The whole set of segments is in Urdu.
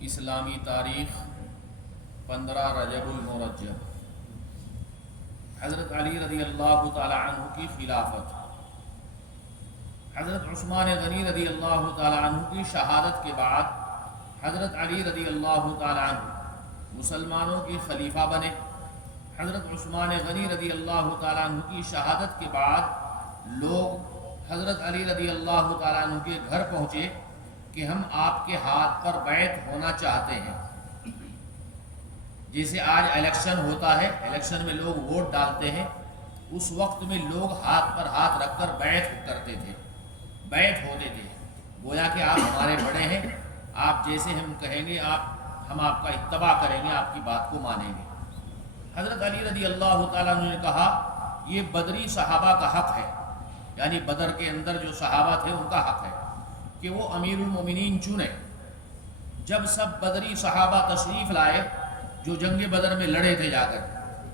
اسلامی تاریخ 15 رجب المرجب، حضرت علی رضی اللہ تعالی عنہ کی خلافت، حضرت عثمان غنی رضی اللہ تعالی عنہ کی شہادت کے بعد حضرت علی رضی اللہ تعالی عنہ مسلمانوں کے خلیفہ بنے۔ حضرت عثمان غنی رضی اللہ تعالی عنہ کی شہادت کے بعد لوگ حضرت علی رضی اللہ تعالی عنہ کے گھر پہنچے کہ ہم آپ کے ہاتھ پر بیعت ہونا چاہتے ہیں۔ جیسے آج الیکشن ہوتا ہے، الیکشن میں لوگ ووٹ ڈالتے ہیں، اس وقت میں لوگ ہاتھ پر ہاتھ رکھ کر بیعت کرتے تھے، بیعت ہوتے تھے، گویا کہ آپ ہمارے بڑے ہیں، آپ جیسے ہم کہیں گے ہم آپ کا اتباع کریں گے، آپ کی بات کو مانیں گے۔ حضرت علی رضی اللہ تعالیٰ عنہ نے کہا یہ بدری صحابہ کا حق ہے، یعنی بدر کے اندر جو صحابہ تھے ان کا حق ہے کہ وہ امیر المومنین چنے۔ جب سب بدری صحابہ تشریف لائے جو جنگ بدر میں لڑے تھے جا کر،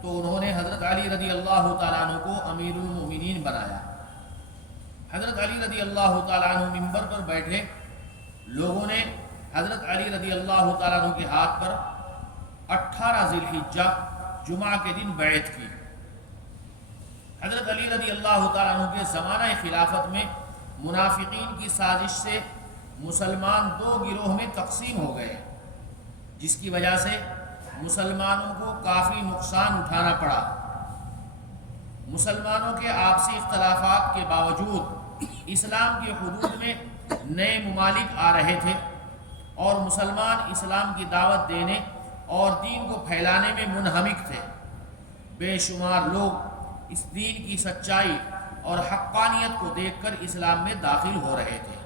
تو انہوں نے حضرت علی رضی اللہ تعالیٰ عنہ کو امیر المومنین بنایا۔ حضرت علی رضی اللہ تعالیٰ عنہ منبر پر بیٹھے، لوگوں نے حضرت علی رضی اللہ تعالیٰ عنہ کے ہاتھ پر 18 ذی الحجہ جمعہ کے دن بیعت کی۔ حضرت علی رضی اللہ تعالیٰ عنہ کے زمانہ خلافت میں منافقین کی سازش سے مسلمان دو گروہ میں تقسیم ہو گئے، جس کی وجہ سے مسلمانوں کو کافی نقصان اٹھانا پڑا۔ مسلمانوں کے آپسی اختلافات کے باوجود اسلام کے حدود میں نئے ممالک آ رہے تھے اور مسلمان اسلام کی دعوت دینے اور دین کو پھیلانے میں منہمک تھے۔ بے شمار لوگ اس دین کی سچائی اور حقانیت کو دیکھ کر اسلام میں داخل ہو رہے تھے۔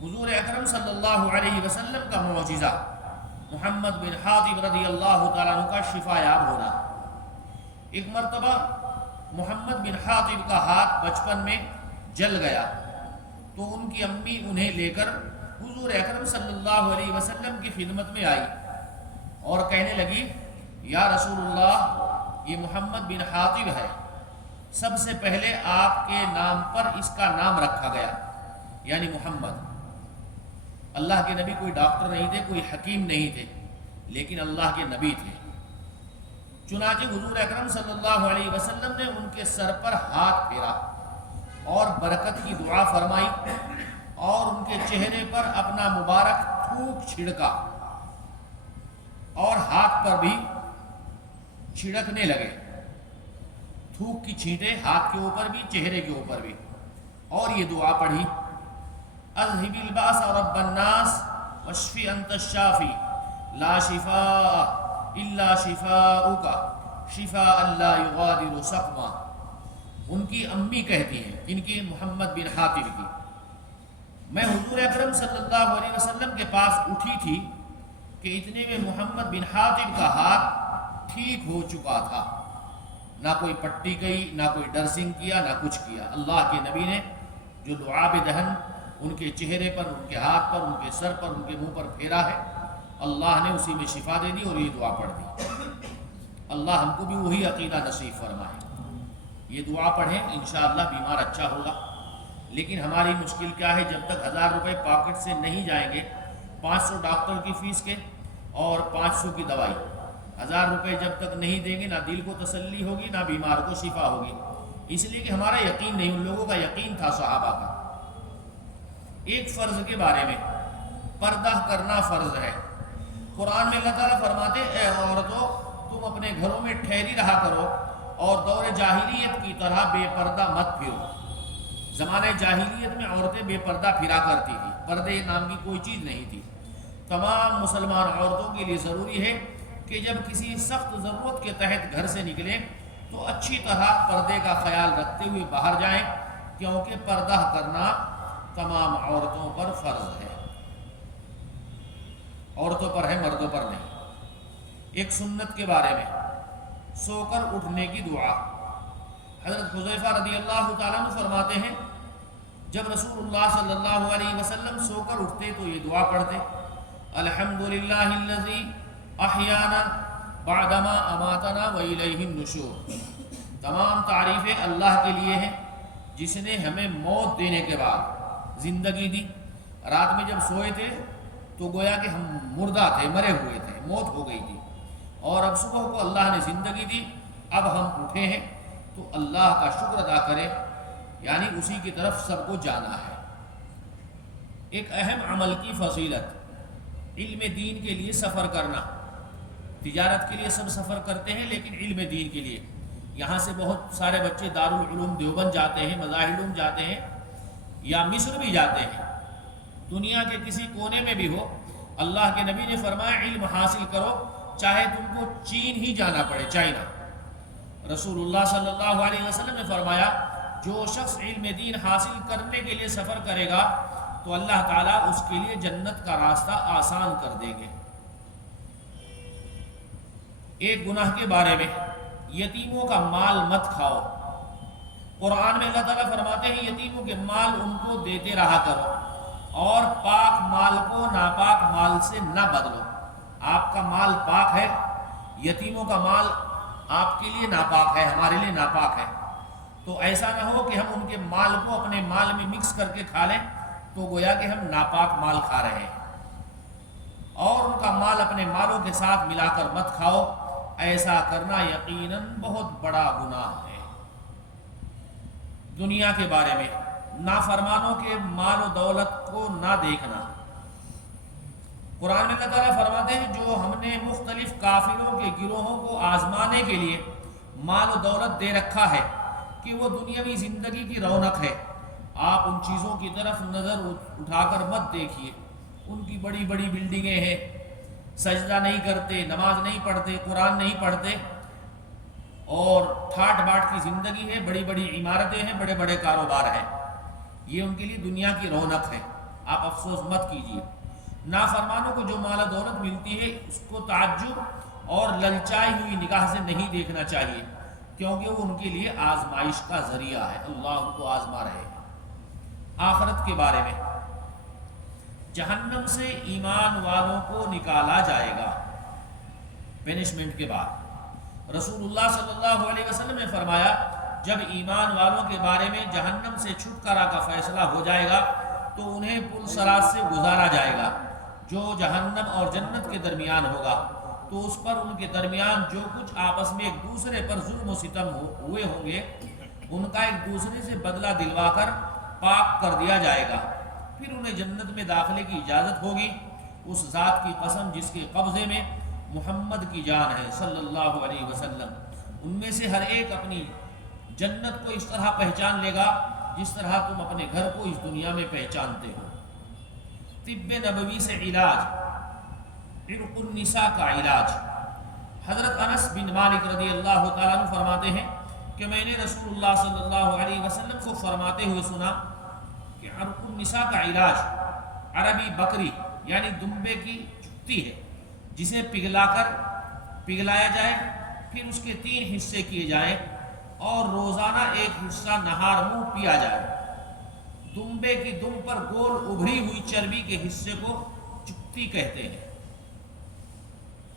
حضور اکرم صلی اللہ علیہ وسلم کا معجزہ محمد بن حاطب رضی اللہ تعالیٰ عنہ کا شفا یاب ہونا۔ ایک مرتبہ محمد بن حاطب کا ہاتھ بچپن میں جل گیا تو ان کی امی انہیں لے کر حضور اکرم صلی اللہ علیہ وسلم کی خدمت میں آئی اور کہنے لگی یا رسول اللہ، یہ محمد بن حاطب ہے، سب سے پہلے آپ کے نام پر اس کا نام رکھا گیا، یعنی محمد۔ اللہ کے نبی کوئی ڈاکٹر نہیں تھے، کوئی حکیم نہیں تھے، لیکن اللہ کے نبی تھے۔ چنانچہ حضور اکرم صلی اللہ علیہ وسلم نے ان کے سر پر ہاتھ پھیرا اور برکت کی دعا فرمائی اور ان کے چہرے پر اپنا مبارک تھوک چھڑکا اور ہاتھ پر بھی چھڑکنے لگے، تھوک کی چھینٹیں ہاتھ کے اوپر بھی چہرے کے اوپر بھی، اور یہ دعا پڑھی اذهب الباس رب الناس واشف انت الشافی لا شفاء الا شفاؤک شفاء لا یغادر سقما۔ ان کی امی کہتی ہیں، ان کی محمد بن حاطب کی، میں حضور اکرم صلی اللہ علیہ وسلم کے پاس اٹھی تھی کہ اتنے میں محمد بن حاطب کا ہاتھ ٹھیک ہو چکا تھا، نہ کوئی پٹی گئی، نہ کوئی ڈرسنگ کیا، نہ کچھ کیا۔ اللہ کے نبی نے جو لعاب دہن ان کے چہرے پر، ان کے ہاتھ پر، ان کے سر پر، ان کے منہ پر پھیرا ہے، اللہ نے اسی میں شفا دے دی اور یہ دعا پڑھ دی۔ اللہ ہم کو بھی وہی عقیدہ نصیب فرمائے، یہ دعا پڑھیں انشاءاللہ بیمار اچھا ہوگا۔ لیکن ہماری مشکل کیا ہے، جب تک 1000 روپے پاکٹ سے نہیں جائیں گے، 500 ڈاکٹر کی فیس کے اور 500 کی دوائی، 1000 روپے جب تک نہیں دیں گے، نہ دل کو تسلی ہوگی، نہ بیمار کو شفا ہوگی، اس لیے کہ ہمارا یقین نہیں، ان لوگوں کا یقین تھا صحابہ کا۔ ایک فرض کے بارے میں، پردہ کرنا فرض ہے۔ قرآن میں اللہ تعالیٰ فرماتے اے عورتوں، تم اپنے گھروں میں ٹھہری رہا کرو اور دور جاہلیت کی طرح بے پردہ مت پھرو۔ زمانہ جاہلیت میں عورتیں بے پردہ پھرا کرتی تھی، پردے نام کی کوئی چیز نہیں تھی۔ تمام مسلمان عورتوں کے لیے ضروری ہے کہ جب کسی سخت ضرورت کے تحت گھر سے نکلیں تو اچھی طرح پردے کا خیال رکھتے ہوئے باہر جائیں، کیونکہ پردہ کرنا تمام عورتوں پر فرض ہے، عورتوں پر ہے، مردوں پر نہیں۔ ایک سنت کے بارے میں، سو کر اٹھنے کی دعا۔ حضرت حذیفہ رضی اللہ تعالیٰ عنہ فرماتے ہیں جب رسول اللہ صلی اللہ علیہ وسلم سو کر اٹھتے تو یہ دعا پڑھتے الحمدللہ الذی احیانا بعدما اماتنا والیہ النشور۔ تمام تعریفیں اللہ کے لیے ہیں جس نے ہمیں موت دینے کے بعد زندگی دی۔ رات میں جب سوئے تھے تو گویا کہ ہم مردہ تھے، مرے ہوئے تھے، موت ہو گئی تھی، اور اب صبح کو اللہ نے زندگی دی، اب ہم اٹھے ہیں، تو اللہ کا شکر ادا کرے، یعنی اسی کی طرف سب کو جانا ہے۔ ایک اہم عمل کی فضیلت، علم دین کے لیے سفر کرنا۔ تجارت کے لیے سب سفر کرتے ہیں، لیکن علم دین کے لیے یہاں سے بہت سارے بچے دارالعلوم دیوبند جاتے ہیں، مظاہر جاتے ہیں، یا مصر بھی جاتے ہیں، دنیا کے کسی کونے میں بھی ہو۔ اللہ کے نبی نے فرمایا علم حاصل کرو، چاہے تم کو چین ہی جانا پڑے، چائنا۔ رسول اللہ صلی اللہ علیہ وسلم نے فرمایا جو شخص علم دین حاصل کرنے کے لیے سفر کرے گا تو اللہ تعالیٰ اس کے لیے جنت کا راستہ آسان کر دیں گے۔ ایک گناہ کے بارے میں، یتیموں کا مال مت کھاؤ۔ قرآن میں اللہ تعالیٰ فرماتے ہیں یتیموں کے مال ان کو دیتے رہا کرو، اور پاک مال کو ناپاک مال سے نہ بدلو۔ آپ کا مال پاک ہے، یتیموں کا مال آپ کے لیے ناپاک ہے، ہمارے لیے ناپاک ہے، تو ایسا نہ ہو کہ ہم ان کے مال کو اپنے مال میں مکس کر کے کھا لیں، تو گویا کہ ہم ناپاک مال کھا رہے ہیں۔ اور ان کا مال اپنے مالوں کے ساتھ ملا کر مت کھاؤ، ایسا کرنا یقیناً بہت بڑا گناہ ہے۔ دنیا کے بارے میں، نافرمانوں کے مال و دولت کو نہ دیکھنا۔ قرآن میں اللہ تعالیٰ فرماتے ہیں جو ہم نے مختلف کافروں کے گروہوں کو آزمانے کے لیے مال و دولت دے رکھا ہے کہ وہ دنیاوی زندگی کی رونق ہے، آپ ان چیزوں کی طرف نظر اٹھا کر مت دیکھیے۔ ان کی بڑی بڑی بلڈنگیں ہیں، سجدہ نہیں کرتے، نماز نہیں پڑھتے، قرآن نہیں پڑھتے، اور ٹھاٹ باٹ کی زندگی ہے، بڑی بڑی عمارتیں ہیں، بڑے بڑے کاروبار ہیں، یہ ان کے لیے دنیا کی رونق ہے۔ آپ افسوس مت کیجیے۔ نافرمانوں کو جو مال و دولت ملتی ہے اس کو تعجب اور للچائی ہوئی نگاہ سے نہیں دیکھنا چاہیے، کیونکہ وہ ان کے لیے آزمائش کا ذریعہ ہے، اللہ ان کو آزما رہے ہیں۔ آخرت کے بارے میں، جہنم سے ایمان والوں کو نکالا جائے گا پینشمنٹ کے بعد۔ رسول اللہ صلی اللہ علیہ وسلم نے فرمایا جب ایمان والوں کے بارے میں جہنم سے چھٹکارا کا فیصلہ ہو جائے گا تو انہیں پل صراط سے گزارا جائے گا جو جہنم اور جنت کے درمیان ہوگا، تو اس پر ان کے درمیان جو کچھ آپس میں ایک دوسرے پر ظلم و ستم ہوئے ہوں گے ان کا ایک دوسرے سے بدلہ دلوا کر پاک کر دیا جائے گا، پھر انہیں جنت میں داخلے کی اجازت ہوگی۔ اس ذات کی قسم جس کے قبضے میں محمد کی جان ہے صلی اللہ علیہ وسلم، ان میں سے ہر ایک اپنی جنت کو اس طرح پہچان لے گا جس طرح تم اپنے گھر کو اس دنیا میں پہچانتے ہو۔ طب نبوی سے علاج، عرق النساء کا علاج۔ حضرت انس بن مالک رضی اللہ تعالیٰ عنہ فرماتے ہیں کہ میں نے رسول اللہ صلی اللہ علیہ وسلم کو فرماتے ہوئے سنا کہ عرق النساء کا علاج عربی بکری یعنی دمبے کی چکتی ہے، جسے پگھلایا جائے، پھر اس کے 3 حصے کیے جائیں اور روزانہ ایک حصہ نہار منہ پیا جائے۔ دمبے کی دم پر گول ابھری ہوئی چربی کے حصے کو چکتی کہتے ہیں۔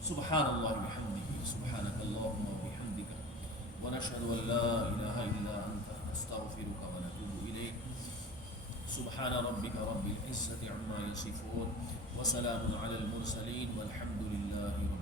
سبحان اللہ وبحمدہ، سبحانک اللہم وبحمدک، ونشہد ان لا الہ الا انت، نستغفرک ونتوب الیک۔ سبحان ربک رب العزة عما یصفون، وسلام علی المرسلین، والحمد للہ رب